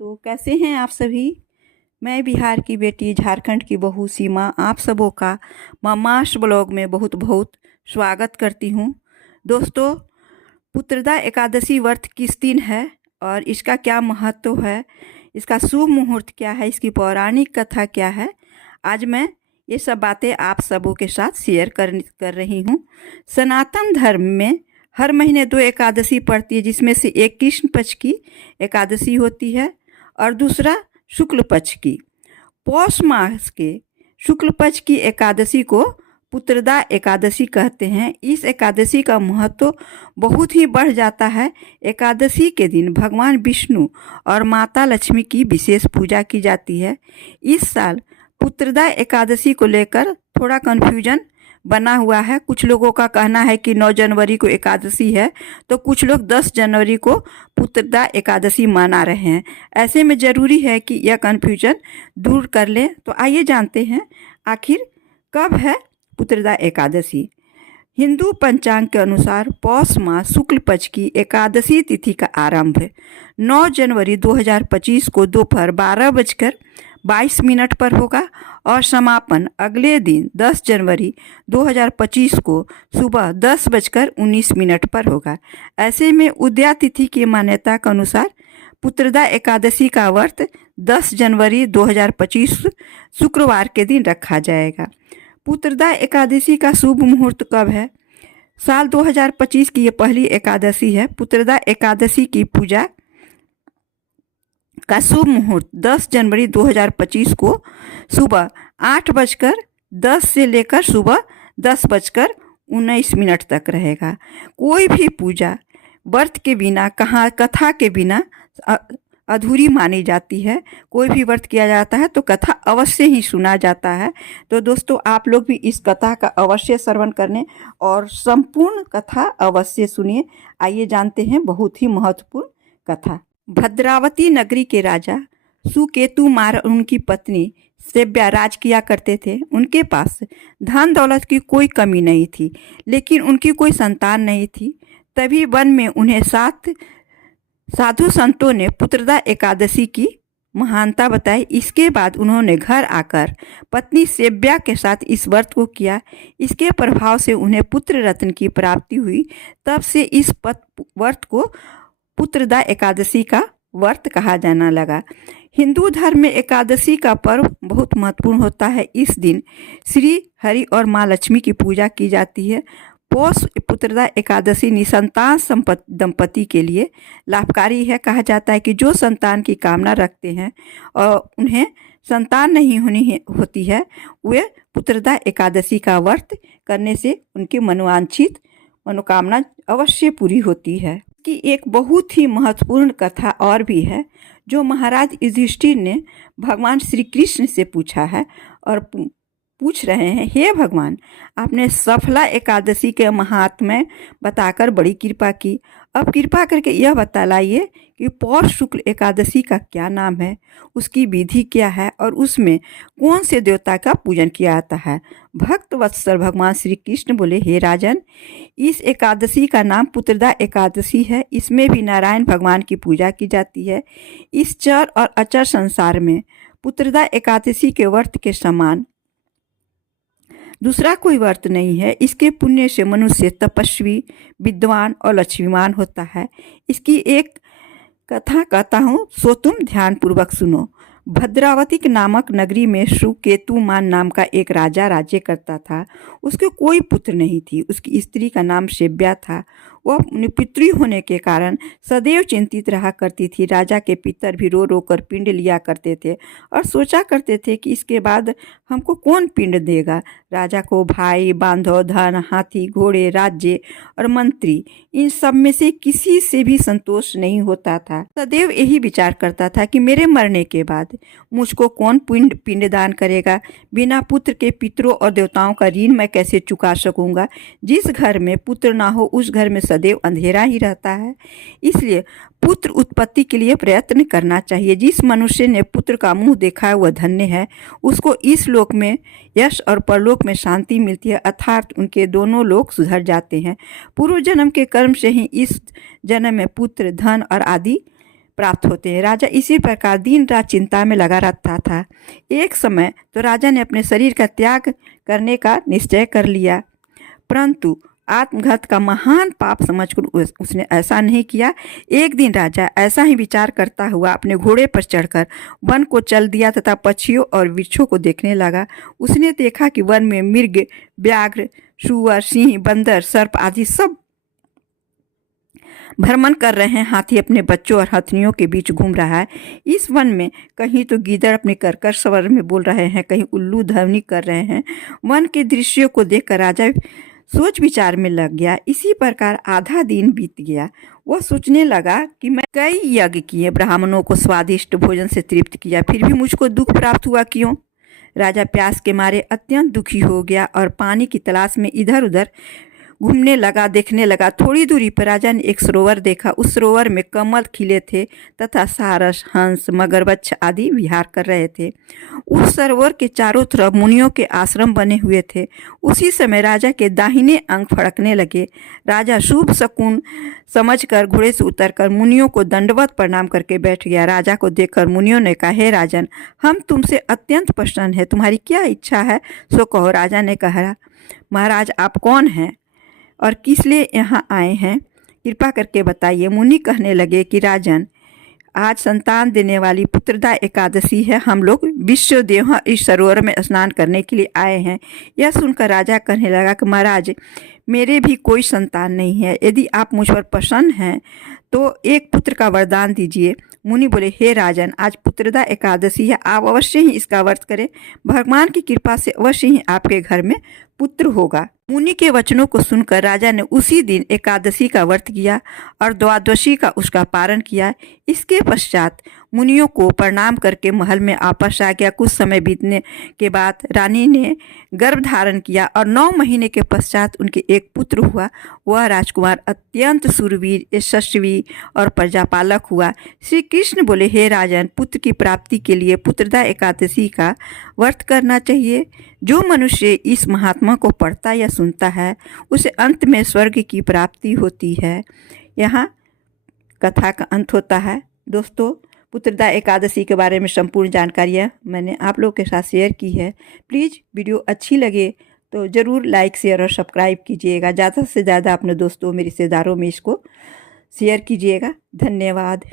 दोस्तों, कैसे हैं आप सभी। मैं बिहार की बेटी, झारखंड की बहू सीमा आप सबों का मामाश ब्लॉग में बहुत बहुत स्वागत करती हूं। दोस्तों, पुत्रदा एकादशी व्रत किस दिन है और इसका क्या महत्व है, इसका शुभ मुहूर्त क्या है, इसकी पौराणिक कथा क्या है, आज मैं ये सब बातें आप सबों के साथ शेयर कर रही हूँ। सनातन धर्म में हर महीने 2 एकादशी पड़ती है, जिसमें से एक कृष्ण पक्ष की एकादशी होती है और दूसरा शुक्ल पक्ष की। पौष मास के शुक्ल पक्ष की एकादशी को पुत्रदा एकादशी कहते हैं। इस एकादशी का महत्व बहुत ही बढ़ जाता है। एकादशी के दिन भगवान विष्णु और माता लक्ष्मी की विशेष पूजा की जाती है। इस साल पुत्रदा एकादशी को लेकर थोड़ा कन्फ्यूजन बना हुआ है। कुछ लोगों का कहना है कि 9 जनवरी को एकादशी है, तो कुछ लोग 10 जनवरी को पुत्रदा एकादशी मना रहे हैं। ऐसे में ज़रूरी है कि यह कन्फ्यूजन दूर कर लें। तो आइए जानते हैं आखिर कब है पुत्रदा एकादशी। हिंदू पंचांग के अनुसार पौष मास शुक्ल पक्ष की एकादशी तिथि का आरंभ 9 जनवरी 2025 को दोपहर 12:22 पर होगा और समापन अगले दिन 10 जनवरी 2025 को सुबह 10:19 पर होगा। ऐसे में उदया तिथि की मान्यता के अनुसार पुत्रदा एकादशी का व्रत 10 जनवरी 2025 शुक्रवार के दिन रखा जाएगा। पुत्रदा एकादशी का शुभ मुहूर्त कब है? साल 2025 की ये पहली एकादशी है। पुत्रदा एकादशी की पूजा का शुभ मुहूर्त 10 जनवरी 2025 को सुबह 8:10 से लेकर सुबह 10:19 तक रहेगा। कोई भी पूजा व्रत के बिना, कथा के बिना अधूरी मानी जाती है। कोई भी व्रत किया जाता है तो कथा अवश्य ही सुना जाता है। तो दोस्तों, आप लोग भी इस कथा का अवश्य श्रवण करने और संपूर्ण कथा अवश्य सुनिए। आइए जानते हैं बहुत ही महत्वपूर्ण कथा। भद्रावती नगरी के राजा सुकेतुमार और उनकी पत्नी सेव्या राज किया करते थे। उनके पास धन दौलत की कोई कमी नहीं थी, लेकिन उनकी कोई संतान नहीं थी। तभी वन में उन्हें 7 साधु संतों ने पुत्रदा एकादशी की महानता बताई। इसके बाद उन्होंने घर आकर पत्नी सेव्या के साथ इस व्रत को किया। इसके प्रभाव से उन्हें पुत्र रत्न की प्राप्ति हुई। तब से इस व्रत को पुत्रदा एकादशी का व्रत कहा जाना लगा। हिंदू धर्म में एकादशी का पर्व बहुत महत्वपूर्ण होता है। इस दिन श्री हरि और माँ लक्ष्मी की पूजा की जाती है। पौष पुत्रदा एकादशी निसंतान दंपति के लिए लाभकारी है। कहा जाता है कि जो संतान की कामना रखते हैं और उन्हें संतान नहीं होती है, वे पुत्रदा एकादशी का व्रत करने से उनकी मनोवांछित मनोकामना अवश्य पूरी होती है। कि एक बहुत ही महत्वपूर्ण कथा और भी है, जो महाराज युधिष्ठिर ने भगवान श्री कृष्ण से पूछा है और पूछ रहे हैं, हे भगवान, आपने सफला एकादशी के महात्म्य बताकर बड़ी कृपा की। अब कृपा करके यह बतलाइए कि पौष शुक्ल एकादशी का क्या नाम है, उसकी विधि क्या है और उसमें कौन से देवता का पूजन किया जाता है। भक्त वत्सल भगवान श्री कृष्ण बोले, हे राजन, इस एकादशी का नाम पुत्रदा एकादशी है। इसमें भी नारायण भगवान की पूजा की जाती है। इस चर और अचर संसार में पुत्रदा एकादशी के व्रत के समान दूसरा कोई व्रत नहीं है। इसके पुण्य से मनुष्य तपस्वी, विद्वान और लक्ष्मीवान होता है। इसकी एक कथा कहता हूँ, सो तुम ध्यानपूर्वक सुनो। भद्रावती नामक नगरी में सुकेतुमान नाम का एक राजा राज्य करता था। उसके कोई पुत्र नहीं थी। उसकी स्त्री का नाम सेव्या था। वह निपुत्री होने के कारण सदैव चिंतित रहा करती थी। राजा के पितर भी रो रो कर पिंड लिया करते थे और सोचा करते थे कि इसके बाद हमको कौन पिंड देगा। राजा को भाई, बांधव, धन, हाथी, घोड़े, राज्य और मंत्री, इन सब में से किसी से भी संतोष नहीं होता था। सदैव यही विचार करता था कि मेरे मरने के बाद मुझको कौन पिंडदान करेगा। बिना पुत्र के पितरों और देवताओं का ऋण मैं कैसे चुका सकूंगा। जिस घर में पुत्र ना हो उस घर में सदैव अंधेरा ही रहता है। इसलिए पुत्र उत्पत्ति के लिए प्रयत्न करना चाहिए। जिस मनुष्य ने पुत्र का मुंह देखा है वह धन्य है। उसको इस लोक में यश और परलोक में शांति मिलती है, अर्थात उनके दोनों लोक सुधर जाते हैं। पूर्व जन्म के कर्म से ही इस जन्म में पुत्र, धन और आदि प्राप्त होते हैं। राजा इसी प्रकार दिन रात चिंता में लगा रहता था। एक समय तो राजा ने अपने शरीर का त्याग करने का निश्चय कर लिया, परंतु आत्मघात का महान पाप समझकर उसने ऐसा नहीं किया। एक दिन राजा ऐसा ही विचार करता हुआ अपने घोड़े पर चढ़कर वन को चल दिया तथा पक्षियों और वृक्षों को देखने लगा। उसने देखा कि वन में मृग, व्याघ्र, सुअर, सिंह, बंदर, सर्प आदि सब भ्रमण कर रहे हैं। हाथी अपने बच्चों और हथनियों के बीच घूम रहा है। इस वन में कहीं तो गीदड़ अपने कर्कश स्वर में बोल रहे हैं, कहीं उल्लू ध्वनि कर रहे हैं। वन के दृश्यों को देखकर राजा सोच विचार में लग गया। इसी प्रकार आधा दिन बीत गया। वह सोचने लगा कि मैं कई यज्ञ किए, ब्राह्मणों को स्वादिष्ट भोजन से तृप्त किया, फिर भी मुझको दुख प्राप्त हुआ क्यों? राजा प्यास के मारे अत्यंत दुखी हो गया और पानी की तलाश में इधर उधर घूमने लगा, देखने लगा। थोड़ी दूरी पर राजा ने एक सरोवर देखा। उस सरोवर में कमल खिले थे तथा सारस, हंस, मगरमच्छ आदि विहार कर रहे थे। उस सरोवर के चारों तरफ मुनियों के आश्रम बने हुए थे। उसी समय राजा के दाहिने अंग फड़कने लगे। राजा शुभ शकुन समझकर घोड़े से उतरकर मुनियों को दंडवत प्रणाम करके बैठ गया। राजा को देखकर मुनियों ने कहा, हे राजन, हम तुमसे अत्यंत प्रसन्न है, तुम्हारी क्या इच्छा है सो कहो। राजा ने कहा, महाराज आप कौन हैं और किस लिए यहाँ आए हैं, कृपा करके बताइए। मुनि कहने लगे कि राजन, आज संतान देने वाली पुत्रदा एकादशी है। हम लोग विश्वदेव इस सरोवर में स्नान करने के लिए आए हैं। यह सुनकर राजा कहने लगा कि महाराज, मेरे भी कोई संतान नहीं है। यदि आप मुझ पर प्रसन्न हैं तो एक पुत्र का वरदान दीजिए। मुनि बोले, हे राजन, आज पुत्रदा एकादशी है, आप अवश्य ही इसका व्रत करें। भगवान की कृपा से अवश्य ही आपके घर में पुत्र होगा। मुनि के वचनों को सुनकर राजा ने उसी दिन एकादशी का व्रत किया और द्वादशी का उसका पारण किया। इसके पश्चात मुनियों को प्रणाम करके महल में वापस आ गया। कुछ समय बीतने के बाद रानी ने गर्भ धारण किया और 9 महीने के पश्चात उनके एक पुत्र हुआ। वह राजकुमार अत्यंत शूरवीर, यशस्वी और प्रजापालक हुआ। श्री कृष्ण बोले, हे राजन, पुत्र की प्राप्ति के लिए पुत्रदा एकादशी का व्रत करना चाहिए। जो मनुष्य इस महात्मा को पढ़ता या सुनता है उसे अंत में स्वर्ग की प्राप्ति होती है। यहाँ कथा का अंत होता है। दोस्तों, पुत्रदा एकादशी के बारे में संपूर्ण जानकारियाँ मैंने आप लोगों के साथ शेयर की है। प्लीज़ वीडियो अच्छी लगे तो ज़रूर लाइक, शेयर और सब्सक्राइब कीजिएगा। ज़्यादा से ज़्यादा अपने दोस्तों में, रिश्तेदारों में इसको शेयर कीजिएगा। धन्यवाद।